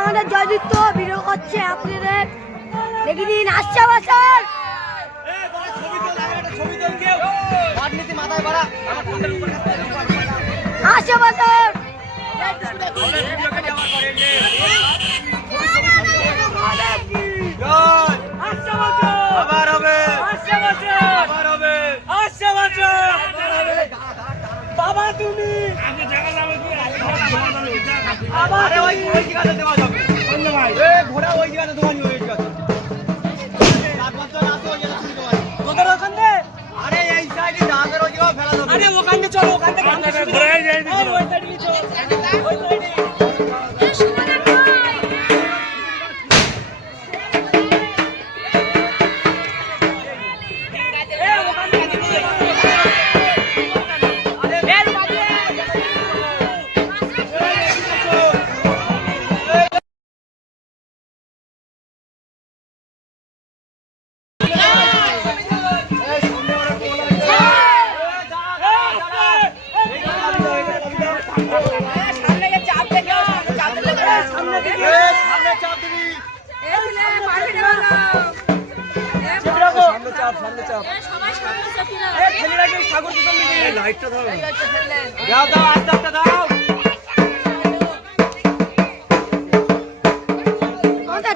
আমাদের জয়যুক্ত ভিডিও করছে আপনাদের দেখি দিন আসছে বছর আসছে বছর বাবা তুমি আরে ওই জায়গাতে দেওয়া যাবে ভাই এ ঘোড়া ওই জায়গাতে দেওয়া যাবে ওই জায়গাতে রাতবার তো রাতে ওই জায়গাতে শুনতে পারি তোদের ওখানে আরে এই সাইডে ডাঙের ওই জায়গা ফেলা যাবে আরে ওখানে চলো ওখানে ঘোড়ায় যাই দিই ওই সাইডে চলো ওই সাইডে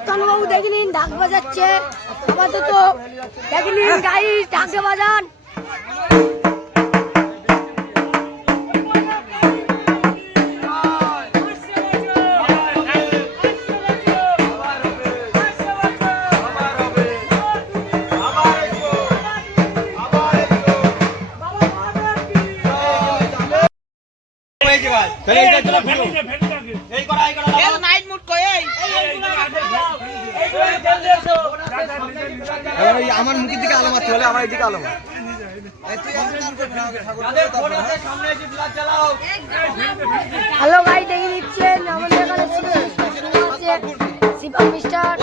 তনুবাবু দেখে নিন ঢাক বাজাচ্ছে আপাতত দেখে নিন গাড়ি ঢাকে বাজান আমার মুখের দিকে আলো মারতে হলে আমার এইদিকে আলো মার হ্যালো ভাই দেখে নিচ্ছেন আমাদের এখানে শিবম মিস্টার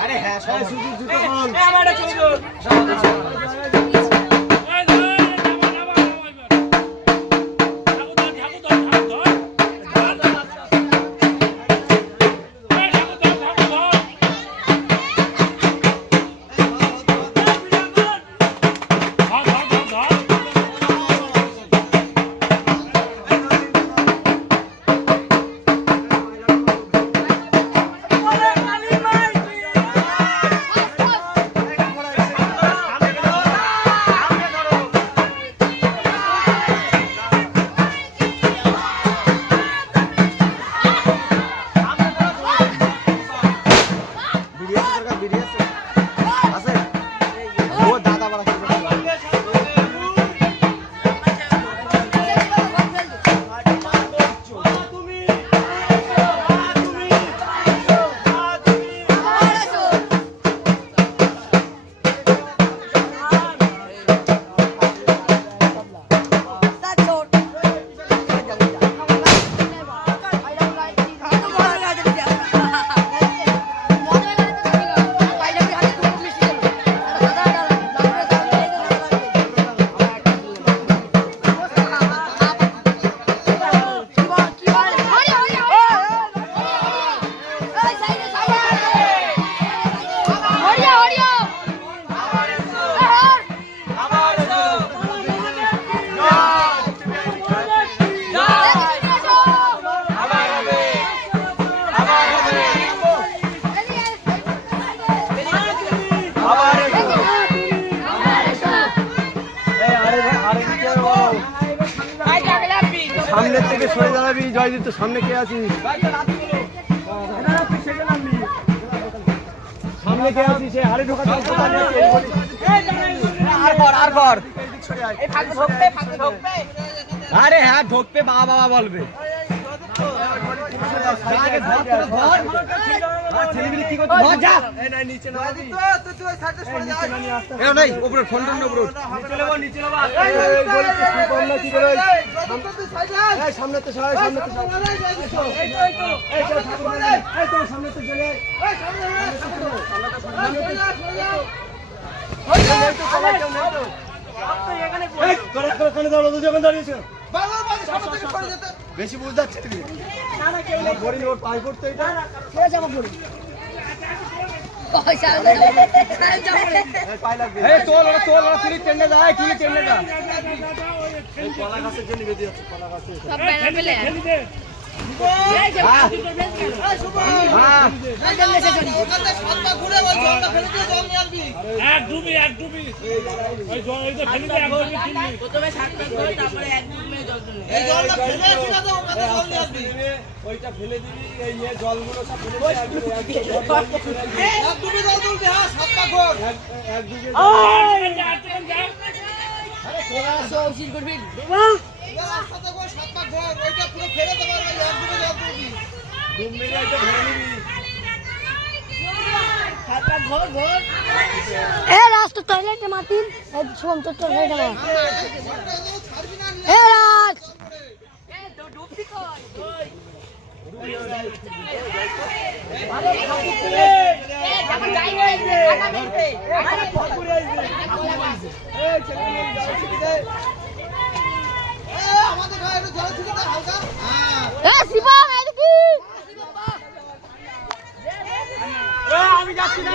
আরে হ্যাঁ সবাই সুজিত জুতো কোন আমারে ছবি সরে দাঁড়াবি জয়দীপ তো সামনে কে আছিস সামনে কে আছিস সে হাড়ি ঢোকা আর কর আরে হ্যাঁ ঢোকবে বাবা বাবা বলবে উপরে ফোন সামনে তো সবাই সামনে তো সামনে তো চলে বেশি বুঝ যাচ্ছে পাই করতে কলা গাছের জন্য বেঁধে যাচ্ছে কলা গাছে ওইটা ফেলে দিবি এই জলগুলো সব রাস্তা টয়লেটে মাতিন শুভম তোর টয়লেটে রাজ আমি যাচ্ছি না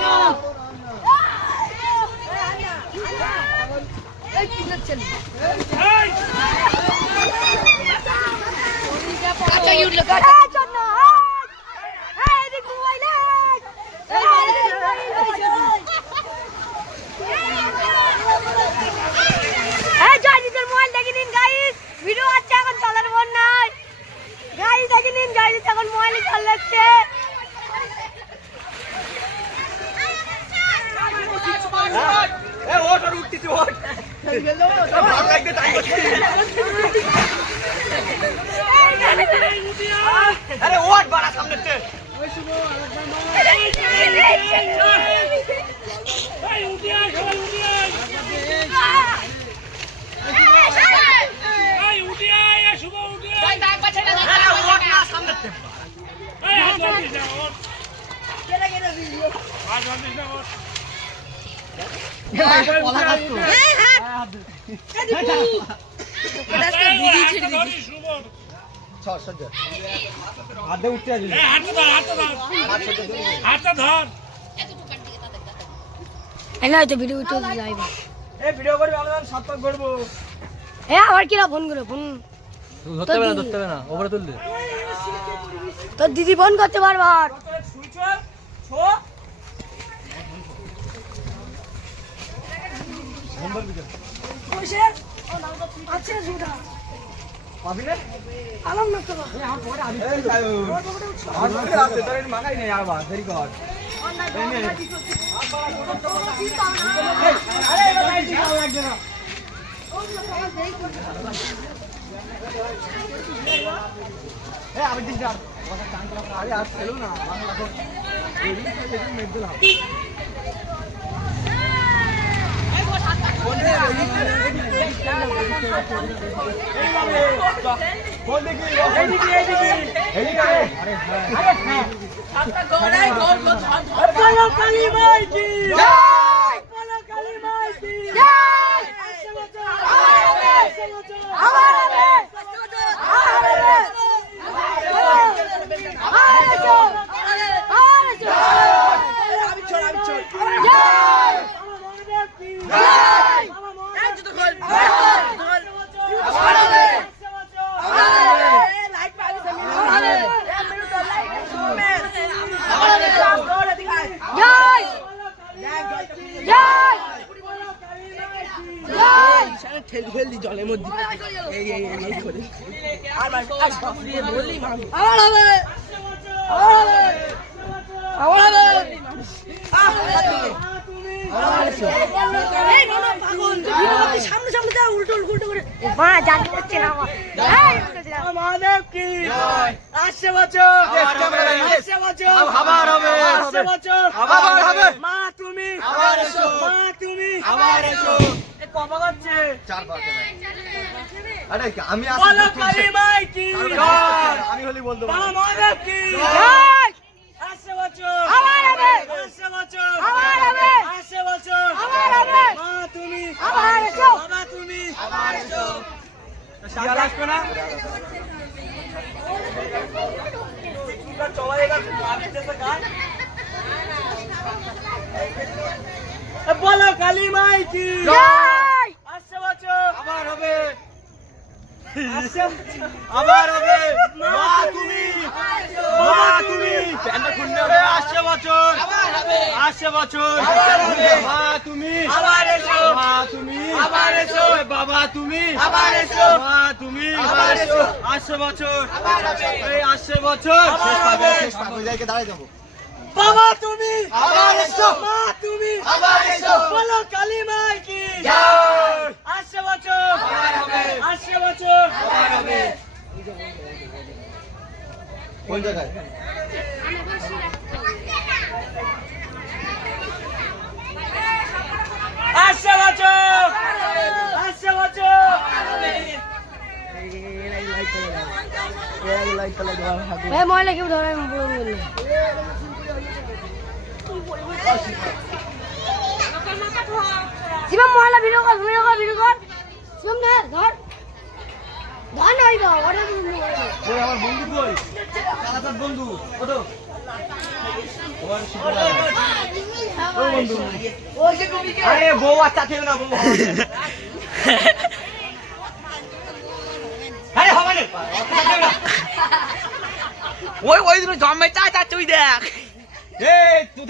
জয়দীপের মোবাইল দেখে নিন গাইস ভিডিও আছে এখন চলার মন নাই গাইস দেখে নিন জয়দীপ এখন মোবাইলে চালাচ্ছে আরে ওট বাড়া সামনে হাতে উঠতে আসবি ভিডিও যাইব ভিডিও করবি আমরা সাত পাক করবো আবার কিরা ফোন করে ফোন ধরতে হবে না ওপরে তুললে তোর দিদি ফোন করতে পারবার মাগাই নেই আবার দেরি কর আমি দিন আরে আর ছিল না আবার হবে সামনে সামনে যা উল্টো উল্টো করে মা জানতে পারছে না আমাদের কি আসছে বছর আসছে বছর আবার হবে আসছে বছর আবার হবে মা তুমি আবার এসো মা তুমি আবার এসো এ কবা করছে চার বার আরে আমি আসছি বলো কালী মাই কি আমি হলি বলতে বাবা মহাদেব কি আসছে বছর আবার হবে আসছে বছর আবার হবে আসছে বছর আবার হবে মা তুমি আবার এসো বাবা তুমি আবার এসো শিয়াল আসবে না বলো কালী মাই কি আসছে বছর আবার হবে আবার হবে মা তুমি মা তুমি আসছে বছর আসছে বছর মা তুমি আবার এসো মা তুমি আবার এসো বাবা তুমি আবার এসো মা তুমি আবার এসো আসছে বছর এই আসছে বছর শেষ পাবে যাইকে দাঁড়াই দেবো বাবা তুমি আবার এসো মা তুমি আবার এসো বলো কালী মাই কি জয় আসছে বছর আবার হবে আসছে বছর আবার হবে কোন জায়গায় আসছে বছর আসছে বছর ময়লা কেউ ধরে শিবম ময়লা ভিডিও কর শিবম না ধর ধর না ওই ধর ওটা ওই আমার বন্ধু কই কালাতার বন্ধু কত আরে বউ আচ্ছা ছিল না বউ আরে হবে না ওই ওই জমে চা চা তুই দেখ এই তুই